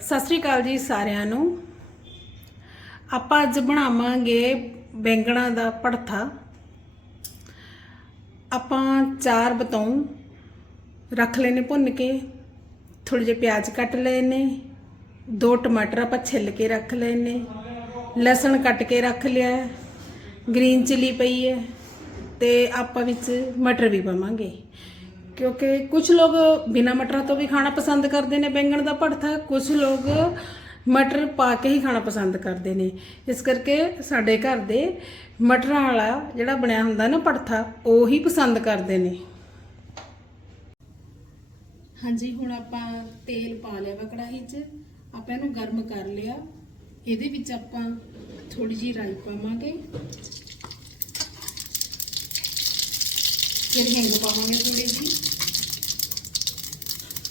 ਸਤਿ ਸ੍ਰੀ ਅਕਾਲ ਜੀ ਸਾਰਿਆਂ ਨੂੰ। ਆਪਾਂ ਅੱਜ ਬਣਾਵਾਂਗੇ ਬੈਂਗਣਾ ਦਾ ਭੜਥਾ। ਆਪਾਂ ਚਾਰ ਬਤਾਉ ਰੱਖ ਲੈਨੇ ਭੁੰਨ ਕੇ ਥੋੜੇ ਜਿਹੇ ਪਿਆਜ਼ ਕੱਟ ਲਏ ਨੇ ਦੋ ਟਮਾਟਰ ਆਪਾਂ ਛਿੱਲ ਕੇ ਰੱਖ ਲਏ ਨੇ ਲਸਣ ਕੱਟ ਕੇ ਰੱਖ ਲਿਆ ਹੈ, ਗ੍ਰੀਨ ਚਿੱਲੀ ਪਈ ਹੈ ਤੇ ਆਪਾਂ ਵਿੱਚ ਮਟਰ ਵੀ ਪਾਵਾਂਗੇ। ਕਿਉਂਕਿ ਕੁਝ ਲੋਕ ਬਿਨਾ ਮਟਰਾਂ ਤੋਂ ਵੀ ਖਾਣਾ ਪਸੰਦ ਕਰਦੇ ਨੇ, ਬੈਂਗਣ ਦਾ ਭੜਥਾ ਕੁਝ ਲੋਕ ਮਟਰ ਪਾ ਕੇ ਹੀ ਖਾਣਾ ਪਸੰਦ ਕਰਦੇ ਨੇ। ਇਸ ਕਰਕੇ ਸਾਡੇ ਘਰ ਦੇ ਮਟਰਾਂ ਵਾਲਾ ਜਿਹੜਾ ਬਣਿਆ ਹੁੰਦਾ ਨਾ ਭੜਥਾ, ਉਹ ਹੀ ਪਸੰਦ ਕਰਦੇ ਨੇ। ਹਾਂਜੀ, ਹੁਣ ਆਪਾਂ ਤੇਲ ਪਾ ਲਿਆ ਵਾ ਕੜਾਹੀ 'ਚ। ਆਪਾਂ ਇਹਨੂੰ ਗਰਮ ਕਰ ਲਿਆ। ਇਹਦੇ ਵਿੱਚ ਆਪਾਂ ਥੋੜੀ ਜਿਹੀ ਰਾਈ ਪਾਵਾਂਗੇ। ਫਿਰ ਹਿੰਗ ਪਾਵਾਂਗੇ ਥੋੜੀ ਜਿਹੀ।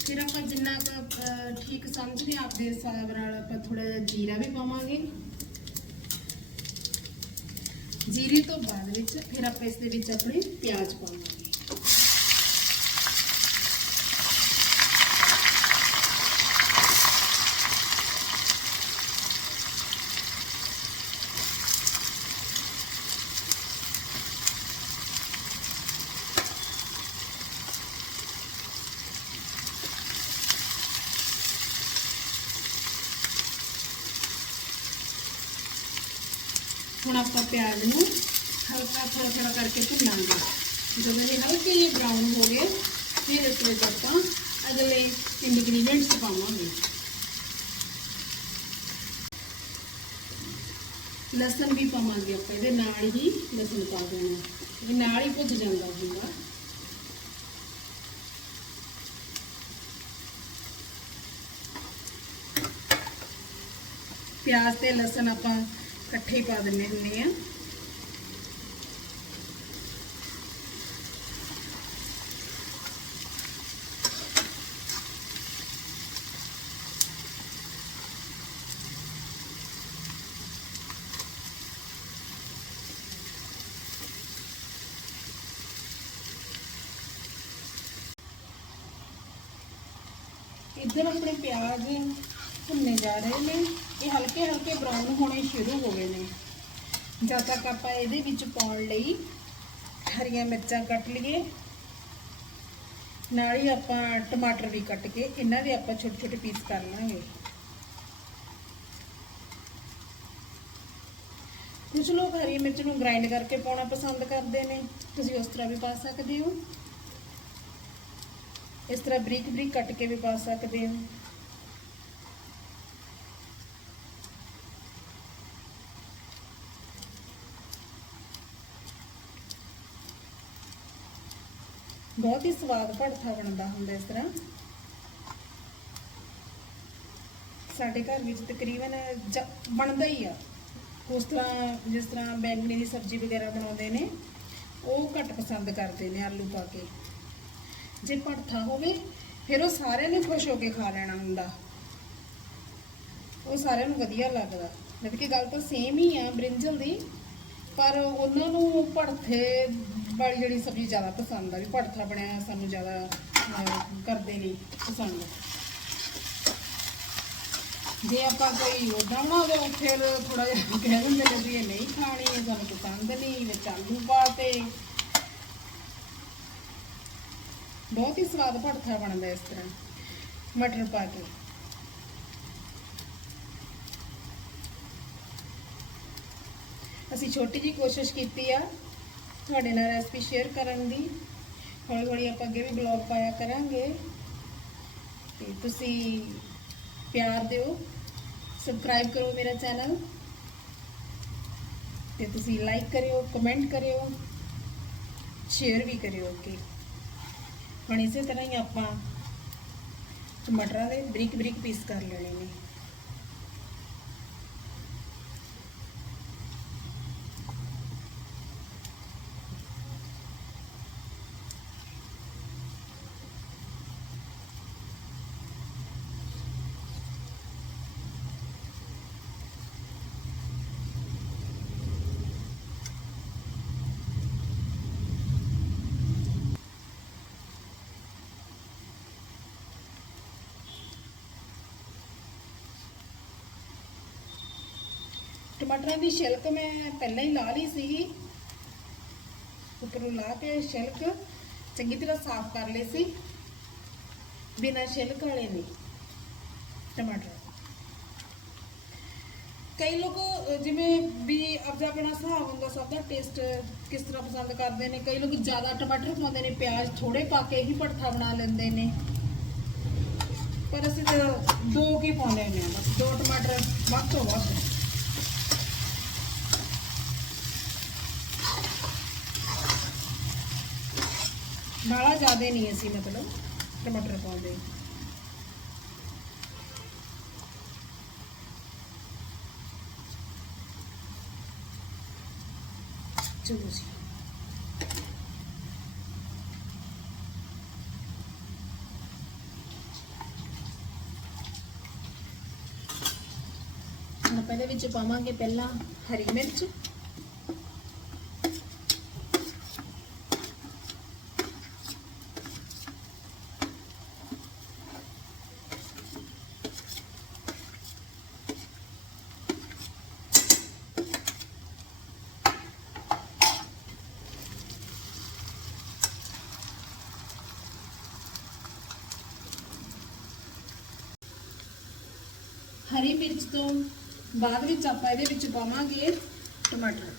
ਫਿਰ ਆਪਾਂ ਜਿੰਨਾ ਕੁ ਠੀਕ ਸਮਝਦੇ ਹਾਂ ਆਪਦੇ ਹਿਸਾਬ ਨਾਲ ਆਪਾਂ ਥੋੜਾ ਜਿਹਾ ਜੀਰਾ ਵੀ ਪਾਵਾਂਗੇ। ਜੀਰੇ ਤੋਂ ਬਾਅਦ ਵਿੱਚ ਫਿਰ ਆਪਾਂ ਇਸ ਦੇ ਵਿੱਚ ਆਪਣੇ ਪਿਆਜ਼ ਪਾਵਾਂਗੇ। ਆਪਾਂ ਪਿਆਜ਼ ਨੂੰ ਹਲਕਾ ਥੋੜਾ ਥੋੜਾ ਕਰਕੇ ਭੁੰਨਾਂਗੇ। ਜਦੋਂ ਇਹ ਹਲਕੇ ਜਿਹੇ ਬਰਾਊਨ ਹੋ ਗਏ, ਫਿਰ ਇਸ ਵਿੱਚ ਆਪਾਂ ਅਗਲੇ ਇੰਗਰੀਡੀਅੰਟਸ ਪਾਵਾਂਗੇ। ਲਸਣ ਵੀ ਪਾਵਾਂਗੇ ਆਪਾਂ, ਇਹਦੇ ਨਾਲ ਹੀ ਲਸਣ ਪਾ ਦੇਣਾ। ਇਹ ਨਾਲ ਹੀ ਭੁੱਜ ਜਾਂਦਾ ਹੁੰਦਾ ਪਿਆਜ਼ ਤੇ ਲਸਣ ਆਪਾਂ ਇਕੱਠੇ ਹੀ ਪਾ ਦਿੰਨੇ ਹੁੰਦੇ ਆ ਇੱਧਰ ਆਪਣੇ ਪਿਆਜ਼ ਭੁੰਨੇ ਜਾ ਰਹੇ ਨੇ ਇਹ ਹਲਕੇ ਹਲਕੇ ਬਰਾਊਨ ਹੋਣੇ ਸ਼ੁਰੂ ਹੋ ਗਏ ਨੇ। ਜਦ ਤੱਕ ਆਪਾਂ ਇਹਦੇ ਵਿੱਚ ਪਾਉਣ ਲਈ ਹਰੀਆਂ ਮਿਰਚਾਂ ਕੱਟ ਲਈਏ, ਨਾਲ ਹੀ ਆਪਾਂ ਟਮਾਟਰ ਵੀ ਕੱਟ ਕੇ ਇਹਨਾਂ ਦੇ ਆਪਾਂ ਛੋਟੇ ਛੋਟੇ ਪੀਸ ਕਰ ਲਾਂਗੇ। ਕੁਝ ਲੋਕ ਹਰੀ ਮਿਰਚ ਨੂੰ ਗ੍ਰਾਈਂਡ ਕਰਕੇ ਪਾਉਣਾ ਪਸੰਦ ਕਰਦੇ ਨੇ। ਤੁਸੀਂ ਉਸ ਤਰ੍ਹਾਂ ਵੀ ਪਾ ਸਕਦੇ ਹੋ। ਇਸ ਤਰ੍ਹਾਂ ਬਰੀਕ ਬਰੀਕ ਕੱਟ ਕੇ ਵੀ ਪਾ ਸਕਦੇ ਹੋ। ਬਹੁਤ ਹੀ ਸਵਾਦ ਭੜਥਾ ਬਣਦਾ ਹੁੰਦਾ ਇਸ ਤਰ੍ਹਾਂ। ਸਾਡੇ ਘਰ ਵਿੱਚ ਤਕਰੀਬਨ ਬਣਦਾ ਹੀ ਆ। ਉਸ ਤਰ੍ਹਾਂ ਜਿਸ ਤਰ੍ਹਾਂ ਬੈਂਗਣੀ ਦੀ ਸਬਜ਼ੀ ਵਗੈਰਾ ਬਣਾਉਂਦੇ ਨੇ, ਉਹ ਘੱਟ ਪਸੰਦ ਕਰਦੇ ਨੇ ਆਲੂ ਪਾ ਕੇ। ਜੇ ਭੜਥਾ ਹੋਵੇ, ਫਿਰ ਉਹ ਸਾਰਿਆਂ ਨੇ ਖੁਸ਼ ਹੋ ਕੇ ਖਾ ਲੈਣਾ ਹੁੰਦਾ। ਉਹ ਸਾਰਿਆਂ ਨੂੰ ਵਧੀਆ ਲੱਗਦਾ। ਜਦ ਕਿ ਗੱਲ ਤਾਂ ਸੇਮ ਹੀ ਆ ਬ੍ਰਿੰਜਲ ਦੀ, ਪਰ ਉਹਨਾਂ ਨੂੰ ਭੜਥੇ ਵਾਲੀ ਜਿਹੜੀ ਸਬਜ਼ੀ ਜ਼ਿਆਦਾ ਪਸੰਦ ਆ, ਵੀ ਭੜਥਾ ਬਣਿਆ ਸਾਨੂੰ ਜ਼ਿਆਦਾ ਕਰਦੇ ਨਹੀਂ ਪਸੰਦ। ਜੇ ਆਪਾਂ ਕੋਈ ਉਦਾਂ ਬਣਾਉਂਦੇ ਹਾਂ ਥੋੜਾ ਜਿਹਾ ਕਹਿ ਦਿੰਦੇ ਨੇ ਵੀ ਇਹ ਨਹੀਂ ਖਾਣੀ, ਇਹ ਸਾਨੂੰ ਪਸੰਦ ਨਹੀਂ ਵਿੱਚ ਆਲੂ ਪਾਤੇ ਬਹੁਤ ਹੀ ਸਵਾਦ ਭੜਥਾ ਬਣਦਾ ਇਸ ਤਰ੍ਹਾਂ, ਮਟਰ ਪਾ ਕੇ। ਅਸੀਂ ਛੋਟੀ ਜੀ ਕੋਸ਼ਿਸ਼ ਕੀਤੀ ਆ ਤੁਹਾਡੇ ਨਾਲ ਰੈਸਪੀ ਸ਼ੇਅਰ ਕਰਨ ਦੀ। ਹੌਲੀ ਹੌਲੀ ਆਪਾਂ ਅੱਗੇ ਵੀ ਬਲੌਗ ਪਾਇਆ ਕਰਾਂਗੇ। ਤੇ ਤੁਸੀਂ ਪਿਆਰ ਦਿਓ। ਸਬਸਕ੍ਰਾਈਬ ਕਰੋ ਮੇਰਾ ਚੈਨਲ ਤੇ ਤੁਸੀਂ ਲਾਈਕ ਕਰਿਓ ਕਮੈਂਟ ਕਰਿਓ ਸ਼ੇਅਰ ਵੀ ਕਰਿਓ ਓਕੇ ਹੁਣ ਇਸੇ ਤਰ੍ਹਾਂ ਹੀ ਆਪਾਂ ਟਮਾਟਰਾਂ ਦੇ ਬਰੀਕ ਬਰੀਕ ਪੀਸ ਕਰ ਲੈਣੇ ਨੇ। ਟਮਾਟਰਾਂ ਦੀ ਛਿਲਕ ਮੈਂ ਪਹਿਲਾਂ ਹੀ ਲਾ ਲਈ ਸੀਗੀ ਉੱਪਰੋਂ ਲਾ ਕੇ ਛਿਲਕ ਚੰਗੀ ਤਰ੍ਹਾਂ ਸਾਫ਼ ਕਰ ਲਏ ਸੀ। ਬਿਨਾਂ ਛਿਲਕ ਵਾਲੇ ਨਹੀਂ ਟਮਾਟਰ। ਕਈ ਲੋਕ ਅਹ, ਜਿਵੇਂ ਵੀ ਆਪਦਾ ਆਪਣਾ ਹਿਸਾਬ ਹੁੰਦਾ ਸਭ ਦਾ ਟੇਸਟ ਕਿਸ ਤਰ੍ਹਾਂ ਪਸੰਦ ਕਰਦੇ ਨੇ। ਕਈ ਲੋਕ ਜ਼ਿਆਦਾ ਟਮਾਟਰ ਪਾਉਂਦੇ ਨੇ ਪਿਆਜ਼ ਥੋੜੇ ਪਾ ਕੇ ਹੀ ਭੜਥਾ ਬਣਾ ਲੈਂਦੇ ਨੇ। ਪਰ ਅਸੀਂ ਤਾਂ ਦੋ ਕੀ ਪਾਉਂਦੇ ਹੁੰਦੇ ਹਾਂ ਬਸ ਦੋ ਟਮਾਟਰ ਵੱਧ ਤੋਂ ਵੱਧ। ਬਾਲਾ ਜ਼ਿਆਦਾ ਨਹੀਂ ਅਸੀਂ ਮਤਲਬ ਟਮਾਟਰ ਪਾਉਂਦੇ ਚਲੋ ਜੀ। ਹੁਣ ਆਪਾਂ ਇਹਦੇ ਵਿੱਚ ਪਾਵਾਂਗੇ ਪਹਿਲਾਂ ਹਰੀ ਮਿਰਚ। ਹਰੀ ਮਿਰਚ ਤੋਂ ਬਾਅਦ ਵਿੱਚ ਆਪਾਂ ਇਹਦੇ ਵਿੱਚ ਪਾਵਾਂਗੇ ਟਮਾਟਰ।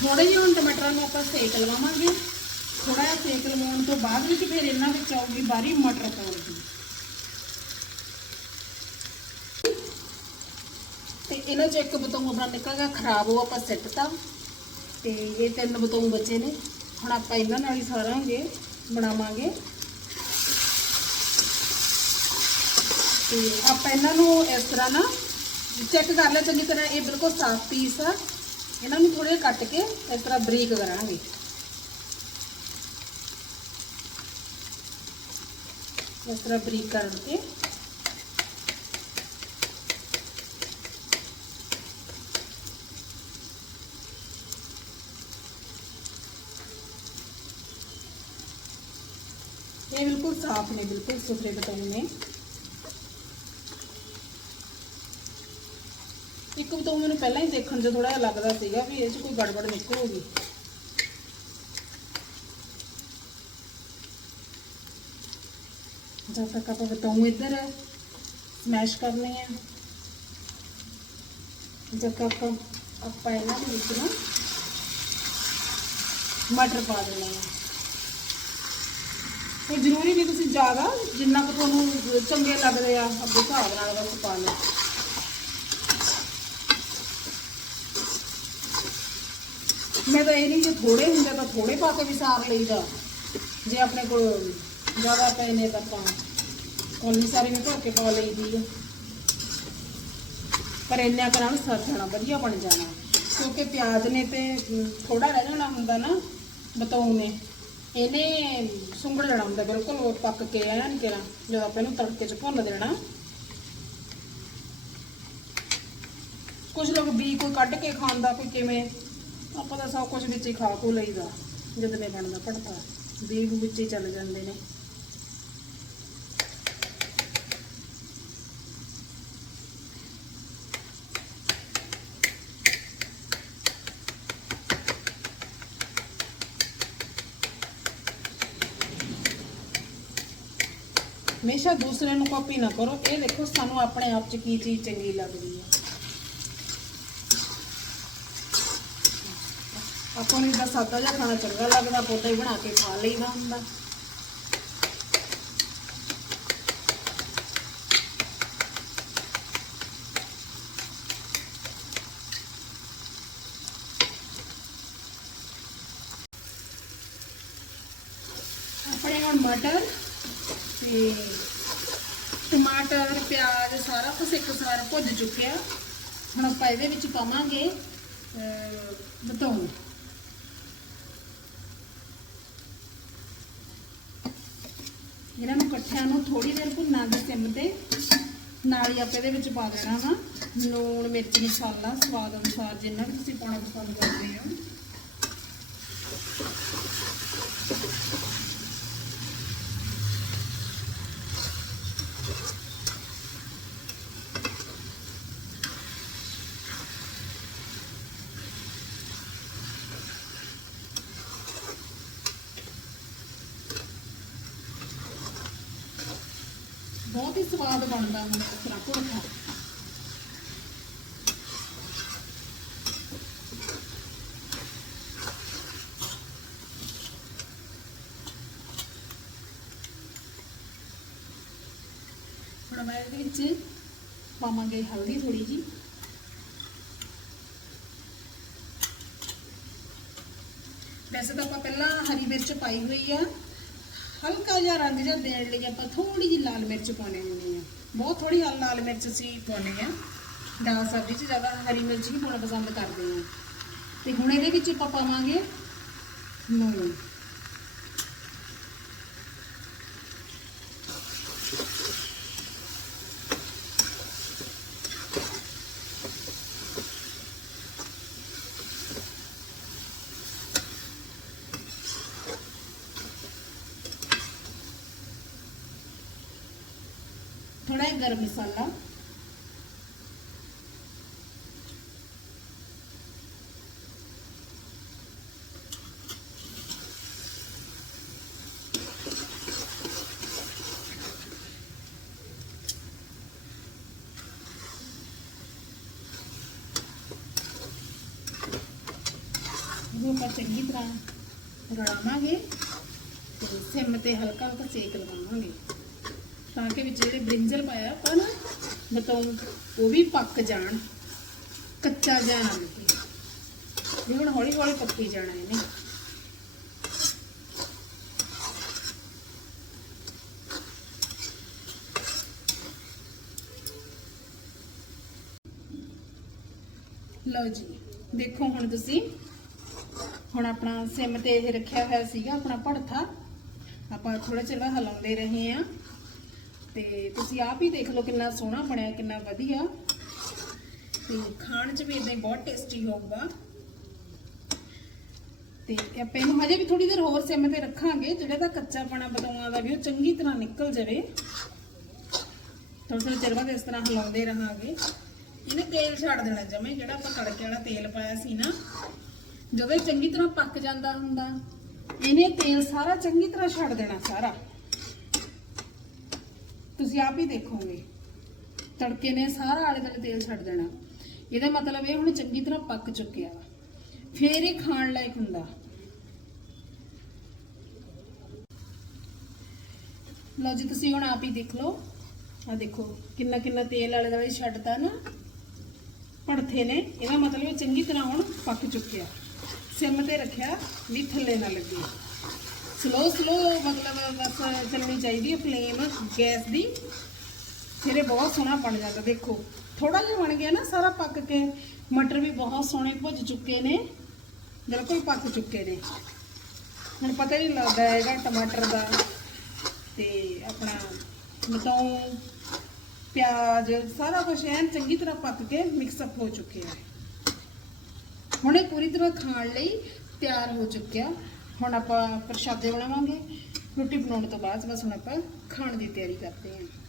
ਥੋੜੇ ਜਿਹਾ ਹੁਣ ਟਮਾਟਰਾਂ ਨੂੰ ਆਪਾਂ ਸੇਕ ਲਵਾਵਾਂਗੇ ਥੋੜਾ ਜਿਹਾ ਸੇਕ ਲਵਾਉਣ ਤੋਂ ਬਾਅਦ ਵਿੱਚ ਫਿਰ ਇਹਨਾਂ ਵਿੱਚ ਆਊਗੀ ਬਾਰੀ ਮਟਰ ਪਾਉਣ ਦੀ ਤੇ ਇਹਨਾਂ ਚੋਂ ਇੱਕ ਬਤੌਂ ਆਪਣਾ ਨਿਕਲ ਗਿਆ ਖਰਾਬ ਉਹ ਆਪਾਂ ਸਿੱਟਤਾ ਤੇ। ਇਹ ਤਿੰਨ ਬਤੌਂ ਬਚੇ ਨੇ। ਹੁਣ ਆਪਾਂ ਇਹਨਾਂ ਨਾਲ ਹੀ ਸਾਰਾਂਗੇ, ਬਣਾਵਾਂਗੇ। ਤੇ ਆਪਾਂ ਇਹਨਾਂ ਨੂੰ ਇਸ ਤਰ੍ਹਾਂ ਨਾ ਚੈੱਕ ਕਰ ਲਿਆ, ਚੰਗੀ ਤਰ੍ਹਾਂ ਇਹ ਬਿਲਕੁਲ ਸਾਫ਼ ਪੀਸ ਆ। ਇਹਨਾਂ ਨੂੰ ਥੋੜੇ ਕੱਟ ਕੇ ਇਸ ਤਰ੍ਹਾਂ ਬਰੀਕ ਕਰਾਂਗੇ। ਇਸ ਤਰ੍ਹਾਂ ਬਰੀਕ ਕਰਕੇ। ਇਹ ਬਿਲਕੁਲ ਸਾਫ਼ ਨੇ ਬਿਲਕੁਲ ਸੁਥਰੇ ਬਤਾਉ ਨੇ ਇੱਕ ਬਤਾਉ ਮੈਨੂੰ ਪਹਿਲਾਂ ਹੀ ਦੇਖਣ 'ਚ ਥੋੜਾ ਜਿਹਾ ਲੱਗਦਾ ਸੀਗਾ ਵੀ ਇਹ 'ਚ ਕੋਈ ਗੜਬੜ ਨਿਕਲੂਗੀ ਜਦ ਤੱਕ ਆਪਾਂ ਬਤਾਉ ਇੱਧਰ ਸਮੈਸ਼ ਕਰਨੇ ਆ ਜਦ ਤੱਕ ਆਪਾਂ ਆਪਾਂ ਇਹਨਾਂ ਦੇ ਵਿੱਚ ਨਾ ਮਟਰ ਪਾ ਦੇਣੇ ਆ ਇਹ ਜ਼ਰੂਰੀ ਨਹੀਂ ਤੁਸੀਂ ਜ਼ਿਆਦਾ, ਜਿੰਨਾ ਕੁ ਤੁਹਾਨੂੰ ਚੰਗੇ ਲੱਗਦੇ ਆ, ਆਪਣੇ ਹਿਸਾਬ ਨਾਲ ਬਸ ਪਾ ਲਓ। ਮੈਂ ਤਾਂ ਇਹ ਨਹੀਂ ਜੇ ਥੋੜੇ ਹੁੰਦੇ ਤਾਂ ਥੋੜੇ ਪਾ ਕੇ ਵੀ ਸਾਰ ਲਈਦਾ। ਜੇ ਆਪਣੇ ਕੋਲ ਜ਼ਿਆਦਾ ਪਏ ਨੇ ਤਾਂ ਆਪਾਂ ਕੋਲੀ ਸਾਰੀ ਵੀ ਭਰ ਕੇ ਪਾ ਲਈਦੀ ਆ। ਪਰ ਇੰਨਾ ਕੁ ਸਰ ਜਾਣਾ, ਵਧੀਆ ਬਣ ਜਾਣਾ। ਕਿਉਂਕਿ ਪਿਆਜ਼ ਨੇ ਤੇ ਥੋੜਾ ਰਹਿ ਜਾਣਾ ਹੁੰਦਾ ਨਾ, ਬਤਾਉ ਨੇ। ਇਹਨੇ ਸੁੰਗੜ ਲੈਣਾ ਹੁੰਦਾ ਬਿਲਕੁਲ ਉਹ ਪੱਕ ਕੇ ਐਨ ਕਿਰਾ ਜਦੋਂ ਆਪਾਂ ਇਹਨੂੰ ਤੜਕੇ 'ਚ ਭੁੰਨ ਦੇਣਾ। ਕੁਝ ਲੋਕ ਬੀ ਕੋਈ ਕੱਢ ਕੇ ਖਾਂਦਾ, ਕੋਈ ਕਿਵੇਂ, ਆਪਾਂ ਤਾਂ ਸਭ ਕੁਝ ਵਿੱਚ ਹੀ ਖਾ ਕੋ ਲਈਦਾ, ਜਦ ਨੇ ਬਣਦਾ ਪੜਤਾ ਬੀ ਵਿੱਚ ਹੀ ਚੱਲ ਜਾਂਦੇ ਨੇ। ਹਮੇਸ਼ਾ ਦੂਸਰੇ ਨੂੰ ਕਾਪੀ ਨਾ ਕਰੋ। ਇਹ ਦੇਖੋ, ਸਾਨੂੰ ਆਪਣੇ ਆਪ 'ਚ ਕੀ ਚੀਜ਼ ਚੰਗੀ ਲੱਗਦੀ ਹੈ। ਆਪਾਂ ਨੂੰ ਇਦਾਂ ਸਾਦਾ ਜਿਹਾ ਖਾਣਾ ਚੰਗਾ ਲੱਗਦਾ ਪੋਤਾ ਹੀ ਬਣਾ ਕੇ ਖਾ ਲਈਦਾ ਹੁੰਦਾ। ਆਪਣੇ ਹੁਣ ਮਟਰ ਤੇ ਟਮਾਟਰ, ਪਿਆਜ਼ ਸਾਰਾ ਕੁਝ ਇੱਕ ਸਾਰ ਭੁੱਜ ਚੁੱਕਿਆ। ਹੁਣ ਆਪਾਂ ਇਹਦੇ ਵਿੱਚ ਪਾਵਾਂਗੇ ਬਤੌਣ ਇਹਨਾਂ ਨੂੰ ਇਕੱਠਿਆਂ ਨੂੰ ਥੋੜੀ ਦੇਰ ਭੁੰਨਾਂਗੇ ਸਿਮ ਤੇ ਨਾਲ ਹੀ ਆਪਾਂ ਇਹਦੇ ਵਿੱਚ ਪਾ ਦੇਣਾ ਵਾ ਲੂਣ, ਮਿਰਚ, ਮਸਾਲਾ, ਸਵਾਦ ਅਨੁਸਾਰ ਜਿੰਨਾ ਵੀ ਤੁਸੀਂ ਪਾਉਣਾ ਪਸੰਦ ਕਰਦੇ ਹੋ ਸਵਾਦ ਬਣਦਾ ਹੁਣ ਇਸ ਹੁਣ ਮੈਂ ਇਹਦੇ ਵਿੱਚ ਪਾਵਾਂਗੇ ਹਲਦੀ ਥੋੜੀ ਜੀ ਵੈਸੇ ਤਾਂ ਆਪਾਂ ਪਹਿਲਾਂ ਹਰੀ ਮਿਰਚ ਪਾਈ ਹੋਈ ਆ। ਹਲਕਾ ਜਿਹਾ ਰੰਗ ਜਿਹਾ ਦੇਣ ਲਈ ਆਪਾਂ ਥੋੜੀ ਜਿਹੀ ਲਾਲ ਮਿਰਚ ਪਾਉਣੀ ਹੁੰਦੀ ਆ। ਬਹੁਤ ਥੋੜੀ ਲਾਲ ਮਿਰਚ ਅਸੀਂ ਪਾਉਣੀ ਆ। ਦਾਲ ਸਬਜ਼ੀ 'ਚ ਜ਼ਿਆਦਾ ਹਰੀ ਮਿਰਚ ਹੀ ਪਾਉਣਾ ਪਸੰਦ ਕਰਦੇ ਆ। ਤੇ ਹੁਣ ਇਹਦੇ ਵਿੱਚ ਆਪਾਂ ਪਾਵਾਂਗੇ ਲੂਣ। ਥੋੜਾ ਜਿਹਾ ਗਰਮ ਮਸਾਲਾ ਇਹਨੂੰ ਆਪਾਂ ਚੰਗੀ ਤਰ੍ਹਾਂ ਰਲਾਵਾਂਗੇ ਤੇ ਸਿਮ ਤੇ ਹਲਕਾ ਹਲਕਾ ਸੇਕ ਲਗਾਵਾਂਗੇ ਤਾਂ ਕਿ ਵਿੱਚ ਜਿਹੜੇ ਬ੍ਰਿੰਜਲ ਪਾਇਆ ਆਪਾਂ ਨਾ ਬਤਾਉ ਉਹ ਵੀ ਪੱਕ ਜਾਣ, ਕੱਚਾ ਜਿਹਾ ਨਾ ਲੱਗੇ ਵੀ ਹੁਣ ਹੌਲੀ ਹੌਲੀ ਪੱਕੀ ਜਾਣਾ ਇਹਨੇ। ਲਓ ਜੀ, ਦੇਖੋ ਹੁਣ ਤੁਸੀਂ। ਹੁਣ ਆਪਣਾ ਸਿਮ ਤੇ ਇਹ ਰੱਖਿਆ ਹੋਇਆ ਸੀਗਾ, ਆਪਣਾ ਭੜਥਾ। ਆਪਾਂ ਥੋੜਾ ਚਿਰ ਬਾਅਦ ਹਿਲਾਉਂਦੇ ਰਹੇ ਆ ਤੇ ਤੁਸੀਂ ਆਪ ਹੀ ਦੇਖ ਲਓ ਕਿੰਨਾ ਸੋਹਣਾ ਬਣਿਆ, ਕਿੰਨਾ ਵਧੀਆ। ਤੇ ਖਾਣ 'ਚ ਵੀ ਇਦਾਂ ਬਹੁਤ ਟੇਸਟੀ ਹੋਊਗਾ। ਤੇ ਆਪਾਂ ਇਹਨੂੰ ਹਜੇ ਵੀ ਥੋੜੀ ਦੇਰ ਹੋਰ ਸਿਮ ਤੇ ਰੱਖਾਂਗੇ, ਜਿਹੜਾ ਦਾ ਕੱਚਾਪਣਾ ਬਤਾਉਆਂ ਦਾ ਵੀ ਉਹ ਚੰਗੀ ਤਰ੍ਹਾਂ ਨਿਕਲ ਜਾਵੇ। ਥੋੜਾ ਥੋੜਾ ਚਿਰ ਬਾਅਦ ਇਸ ਤਰ੍ਹਾਂ ਹਿਲਾਉਂਦੇ ਰਹਾਂਗੇ। ਇਹਨੇ ਤੇਲ ਛੱਡ ਦੇਣਾ ਜਮੇ ਜਿਹੜਾ ਆਪਾਂ ਤੜਕੇ ਵਾਲਾ ਤੇਲ ਪਾਇਆ ਸੀ ਨਾ। ਜਦੋਂ ਇਹ ਚੰਗੀ ਤਰ੍ਹਾਂ ਪੱਕ ਜਾਂਦਾ ਹੁੰਦਾ, ਇਹਨੇ ਤੇਲ ਸਾਰਾ ਚੰਗੀ ਤਰ੍ਹਾਂ ਛੱਡ ਦੇਣਾ ਸਾਰਾ। ਤੁਸੀਂ ਆਪ ਹੀ ਦੇਖੋਗੇ। ਤੜਕੇ ਨੇ ਸਾਰਾ ਆਲੇ ਦੁਆਲੇ ਤੇਲ ਛੱਡ ਦੇਣਾ। ਇਹਦਾ ਮਤਲਬ ਇਹ ਹੁਣ ਚੰਗੀ ਤਰ੍ਹਾਂ ਪੱਕ ਚੁੱਕਿਆ ਵਾ। ਫੇਰ ਇਹ ਖਾਣ ਲਾਇਕ ਹੁੰਦਾ। ਲਓ ਜੀ, ਤੁਸੀਂ ਹੁਣ ਆਪ ਹੀ ਦੇਖ ਲਓ। ਆ ਦੇਖੋ ਕਿੰਨਾ ਕਿੰਨਾ ਤੇਲ ਆਲੇ ਦੁਆਲੇ ਛੱਡਤਾ ਨਾ। ਭੜਥੇ ਨੇ। ਇਹਦਾ ਮਤਲਬ ਚੰਗੀ ਤਰ੍ਹਾਂ ਹੁਣ ਪੱਕ ਚੁੱਕਿਆ। ਸਿਮ ਤੇ ਰੱਖਿਆ, ਵੀ ਥੱਲੇ ਨਾ ਲੱਗੇ। ਸਲੋ ਸਲੋ ਮਤਲਬ ਬਸ ਚੱਲਣੀ ਚਾਹੀਦੀ ਹੈ ਫਲੇਮ ਗੈਸ ਦੀ ਫਿਰ ਇਹ ਬਹੁਤ ਸੋਹਣਾ ਬਣ ਜਾਂਦਾ ਦੇਖੋ ਥੋੜਾ ਜਿਹਾ ਬਣ ਗਿਆ ਨਾ ਸਾਰਾ ਪੱਕ ਕੇ ਮਟਰ ਵੀ ਬਹੁਤ ਸੋਹਣੇ ਭੁੱਜ ਚੁੱਕੇ ਨੇ ਬਿਲਕੁਲ ਪੱਕ ਚੁੱਕੇ ਨੇ ਹੁਣ ਪਤਾ ਨਹੀਂ ਲੱਗਦਾ ਹੈਗਾ ਟਮਾਟਰ ਦਾ ਤੇ ਆਪਣਾ ਮਤੋਂ ਪਿਆਜ਼ ਸਾਰਾ ਕੁਝ ਐਨ ਚੰਗੀ ਤਰ੍ਹਾਂ ਪੱਕ ਕੇ ਮਿਕਸ ਅਪ ਹੋ ਚੁੱਕਿਆ ਹੈ ਹੁਣ ਇਹ ਪੂਰੀ ਤਰ੍ਹਾਂ ਖਾਣ ਲਈ ਤਿਆਰ ਹੋ ਚੁੱਕਿਆ ਹੁਣ ਆਪਾਂ ਪ੍ਰਸ਼ਾਦੇ ਬਣਾਵਾਂਗੇ। ਰੋਟੀ ਬਣਾਉਣ ਤੋਂ ਬਾਅਦ ਬਸ ਹੁਣ ਆਪਾਂ ਖਾਣ ਦੀ ਤਿਆਰੀ ਕਰਦੇ ਹਾਂ।